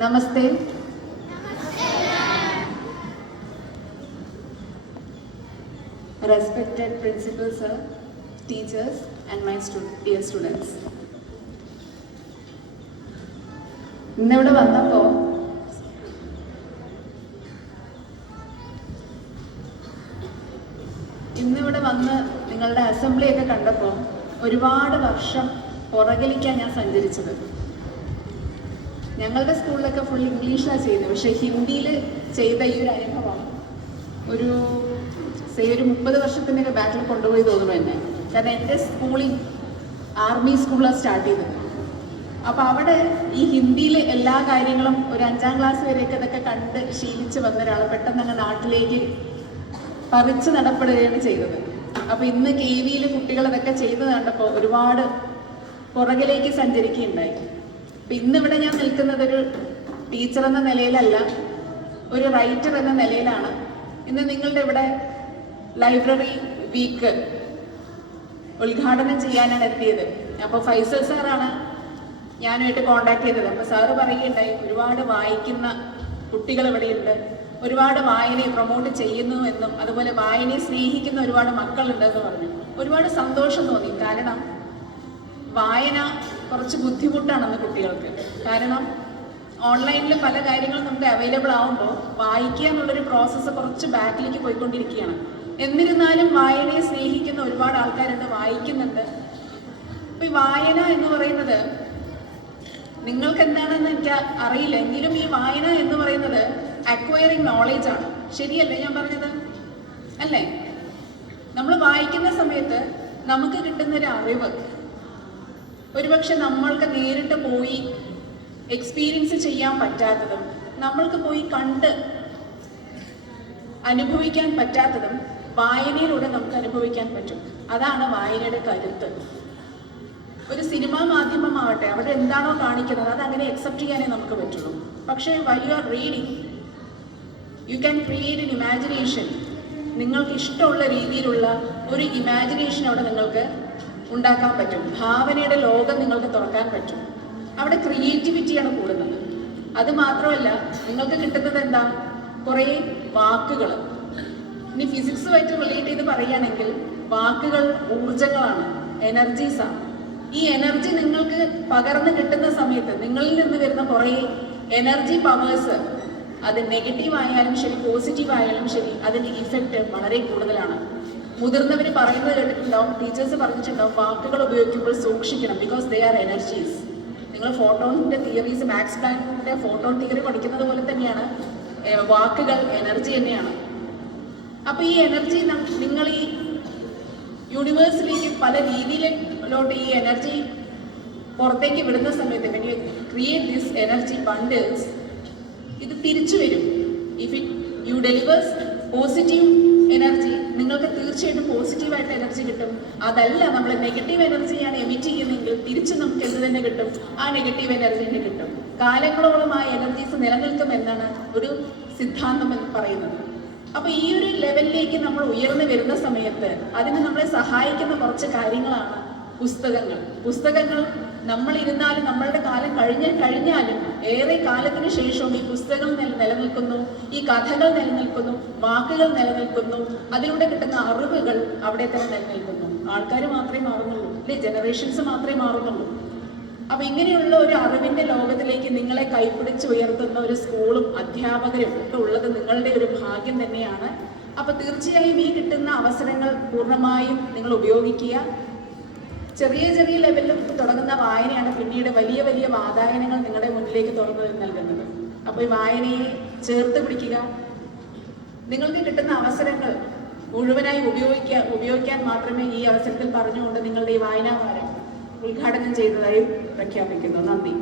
Namaste. Respected principal sir, teachers and my dear students. ഇന്നിവിടെ വന്നപ്പോൾ വന്ന് നിങ്ങളുടെ അസംബ്ലിയൊക്കെ കണ്ടപ്പോൾ ഒരുപാട് വർഷം പുറകിലേക്കാണ് ഞാൻ സഞ്ചരിച്ചത്. ഞങ്ങളുടെ സ്കൂളിലൊക്കെ ഫുൾ ഇംഗ്ലീഷിലാണ് ചെയ്യുന്നത്, പക്ഷേ ഹിന്ദിയിൽ ചെയ്ത ഈ ഒരു അനുഭവം ഒരു 30 വർഷത്തിനൊക്കെ ബാക്കിൽ കൊണ്ടുപോയി തോന്നുന്നു എന്നെ. കാരണം എൻ്റെ സ്കൂളിൽ ആർമി സ്കൂളിലാണ് സ്റ്റാർട്ട് ചെയ്തത്. അപ്പോൾ അവിടെ ഈ ഹിന്ദിയിൽ എല്ലാ കാര്യങ്ങളും ഒരു 5ാം ക്ലാസ് വരെയൊക്കെ ഇതൊക്കെ കണ്ട് ശീലിച്ച് വന്ന ഒരാൾ പെട്ടെന്ന് അങ്ങ് നാട്ടിലേക്ക് പറിച്ച് നടപ്പെടുകയാണ് ചെയ്തത്. അപ്പോൾ ഇന്ന് KVയിൽ കുട്ടികൾ ഇതൊക്കെ ചെയ്യുന്നത് കണ്ടപ്പോൾ ഒരുപാട് പുറകിലേക്ക് സഞ്ചരിക്കുകയുണ്ടായി. അപ്പം ഇന്നിവിടെ ഞാൻ നിൽക്കുന്നത് ഒരു ടീച്ചർ എന്ന നിലയിലല്ല, ഒരു റൈറ്റർ എന്ന നിലയിലാണ്. ഇന്ന് നിങ്ങളുടെ ഇവിടെ ലൈബ്രറി വീക്ക് ഉദ്ഘാടനം ചെയ്യാനാണ് എത്തിയത്. അപ്പോൾ ഫൈസൽ സാറാണ് ഞാനുമായിട്ട് കോണ്ടാക്ട് ചെയ്തത്. അപ്പോൾ സാറ് പറയുകയുണ്ടായി, ഒരുപാട് വായിക്കുന്ന കുട്ടികൾ ഇവിടെയുണ്ട്, ഒരുപാട് വായനയെ പ്രൊമോട്ട് ചെയ്യുന്നു എന്നും അതുപോലെ വായനയെ സ്നേഹിക്കുന്ന ഒരുപാട് മക്കളുണ്ടെന്ന് പറഞ്ഞു. ഒരുപാട് സന്തോഷം തോന്നി. കാരണം വായന കുറച്ച് ബുദ്ധിമുട്ടാണെന്ന് കുട്ടികൾക്ക്. കാരണം ഓൺലൈനിൽ പല കാര്യങ്ങളും നമുക്ക് അവൈലബിൾ ആവുമ്പോൾ വായിക്കുക എന്നുള്ളൊരു പ്രോസസ്സ് കുറച്ച് ബാക്കിലേക്ക് പോയിക്കൊണ്ടിരിക്കുകയാണ്. എന്നിരുന്നാലും വായനയെ സ്നേഹിക്കുന്ന ഒരുപാട് ആൾക്കാരുണ്ട്, വായിക്കുന്നുണ്ട്. അപ്പോൾ ഈ വായന എന്ന് പറയുന്നത് നിങ്ങൾക്ക് എന്താണെന്ന് എനിക്ക് അറിയില്ല, എങ്കിലും ഈ വായന എന്ന് പറയുന്നത് അക്വയറിങ് നോളേജ് ആണ്. ശരിയല്ലേ ഞാൻ പറഞ്ഞത്? അല്ലേ? നമ്മൾ വായിക്കുന്ന സമയത്ത് നമുക്ക് കിട്ടുന്നൊരു അറിവ് ഒരുപക്ഷെ നമ്മൾക്ക് നേരിട്ട് പോയി എക്സ്പീരിയൻസ് ചെയ്യാൻ പറ്റാത്തതും നമ്മൾക്ക് പോയി കണ്ട് അനുഭവിക്കാൻ പറ്റാത്തതും വായനയിലൂടെ നമുക്ക് അനുഭവിക്കാൻ പറ്റും. അതാണ് വായനയുടെ കരുത്ത്. ഒരു സിനിമാ മാധ്യമമാവട്ടെ, അവിടെ എന്താണോ കാണിക്കുന്നത് അത് അങ്ങനെ അക്സെപ്റ്റ് ചെയ്യാനേ നമുക്ക് പറ്റുള്ളൂ. പക്ഷേ while you are reading, you can create an imagination. നിങ്ങൾക്ക് ഇഷ്ടമുള്ള രീതിയിലുള്ള ഒരു ഇമാജിനേഷൻ അവിടെ നിങ്ങൾക്ക് ഉണ്ടാക്കാൻ പറ്റും. ഭാവനയുടെ ലോകം നിങ്ങൾക്ക് തുറക്കാൻ പറ്റും. അവിടെ ക്രിയേറ്റിവിറ്റിയാണ് കൂടുന്നത്. അത് മാത്രമല്ല, നിങ്ങൾക്ക് കിട്ടുന്നത് എന്താ? കുറേ വാക്കുകൾ. ഇനി ഫിസിക്സുമായിട്ട് റിലേറ്റ് ചെയ്ത് പറയുകയാണെങ്കിൽ വാക്കുകൾ ഊർജങ്ങളാണ്, എനർജീസാണ്. ഈ എനർജി നിങ്ങൾക്ക് പകർന്ന് കിട്ടുന്ന സമയത്ത് നിങ്ങളിൽ നിന്ന് വരുന്ന കുറേ എനർജി പവേഴ്സ്, അത് നെഗറ്റീവ് ആയാലും ശരി പോസിറ്റീവ് ആയാലും ശരി, അതിൻ്റെ ഇഫക്റ്റ് വളരെ കൂടുതലാണ്. മുതിർന്നവർ പറയുന്നത് കേട്ടിട്ടുണ്ടാവും, ടീച്ചേഴ്സ് പറഞ്ഞിട്ടുണ്ടാവും, വാക്കുകൾ ഉപയോഗിക്കുമ്പോൾ സൂക്ഷിക്കണം, ബിക്കോസ് ദേ ആർ എനർജീസ്. നിങ്ങൾ ഫോട്ടോണിൻ്റെ തിയറീസ്, മാക്സ് പ്ലാങ്കിൻ്റെ ഫോട്ടോൺ തിയറി പഠിക്കുന്നത് പോലെ തന്നെയാണ് വാക്കുകൾ എനർജി തന്നെയാണ്. അപ്പോൾ ഈ എനർജി നിങ്ങൾ ഈ യൂണിവേഴ്സിലേക്ക് പല രീതിയിലോട്ട് ഈ എനർജി പുറത്തേക്ക് വിടുന്ന സമയത്ത് when you create this energy bundles, ഇത് തിരിച്ചു വരും. If you delivers positive energy, നിങ്ങൾക്ക് തീർച്ചയായിട്ടും പോസിറ്റീവായിട്ട് എനർജി കിട്ടും. അതല്ല നമ്മൾ നെഗറ്റീവ് എനർജിയാണ് എമിറ്റ് ചെയ്യുന്നതെങ്കിൽ തിരിച്ച് നമുക്ക് എന്ത് തന്നെ കിട്ടും? ആ നെഗറ്റീവ് എനർജി തന്നെ കിട്ടും. കാലങ്ങളോളം ആ എനർജീസ് നിലനിൽക്കും എന്നാണ് ഒരു സിദ്ധാന്തം എന്ന് പറയുന്നത്. അപ്പോൾ ഈ ഒരു ലെവലിലേക്ക് നമ്മൾ ഉയർന്നു വരുന്ന സമയത്ത് അതിന് നമ്മളെ സഹായിക്കുന്ന കുറച്ച് കാര്യങ്ങളാണ് പുസ്തകങ്ങൾ. നമ്മളിരുന്നാലും നമ്മളുടെ കാലം കഴിഞ്ഞാലും ഏറെ കാലത്തിന് ശേഷവും ഈ പുസ്തകങ്ങൾ നിലനിൽക്കുന്നു, ഈ കഥകൾ നിലനിൽക്കുന്നു, വാക്കുകൾ നിലനിൽക്കുന്നു, അതിലൂടെ കിട്ടുന്ന അറിവുകൾ അവിടെ തന്നെ നിലനിൽക്കുന്നു. ആൾക്കാർ മാത്രമേ മാറുന്നുള്ളൂ, അല്ലേ? ജനറേഷൻസ് മാത്രമേ മാറുന്നുള്ളൂ. അപ്പം ഇങ്ങനെയുള്ള ഒരു അറിവിൻ്റെ ലോകത്തിലേക്ക് നിങ്ങളെ കൈപ്പിടിച്ച് ഉയർത്തുന്ന ഒരു സ്കൂളും അധ്യാപകരും ഒക്കെ ഉള്ളത് നിങ്ങളുടെ ഒരു ഭാഗ്യം തന്നെയാണ്. അപ്പോൾ തീർച്ചയായും ഈ കിട്ടുന്ന അവസരങ്ങൾ പൂർണ്ണമായും നിങ്ങൾ ഉപയോഗിക്കുക. ചെറിയ ചെറിയ ലെവലിൽ തുടങ്ങുന്ന വായനയാണ് പിന്നീട് വലിയ വലിയ വാതായനങ്ങൾ നിങ്ങളുടെ മുന്നിലേക്ക് തുറന്നു നൽകുന്നത്. അപ്പോൾ ഈ വായനയെ ചേർത്ത് പിടിക്കുക. നിങ്ങൾക്ക് കിട്ടുന്ന അവസരങ്ങൾ മുഴുവനായി ഉപയോഗിക്കാൻ മാത്രമേ ഈ അവസരത്തിൽ പറഞ്ഞുകൊണ്ട് നിങ്ങളുടെ ഈ വായനാവാരം ഉദ്ഘാടനം ചെയ്തതായും പ്രഖ്യാപിക്കുന്നു. നന്ദി.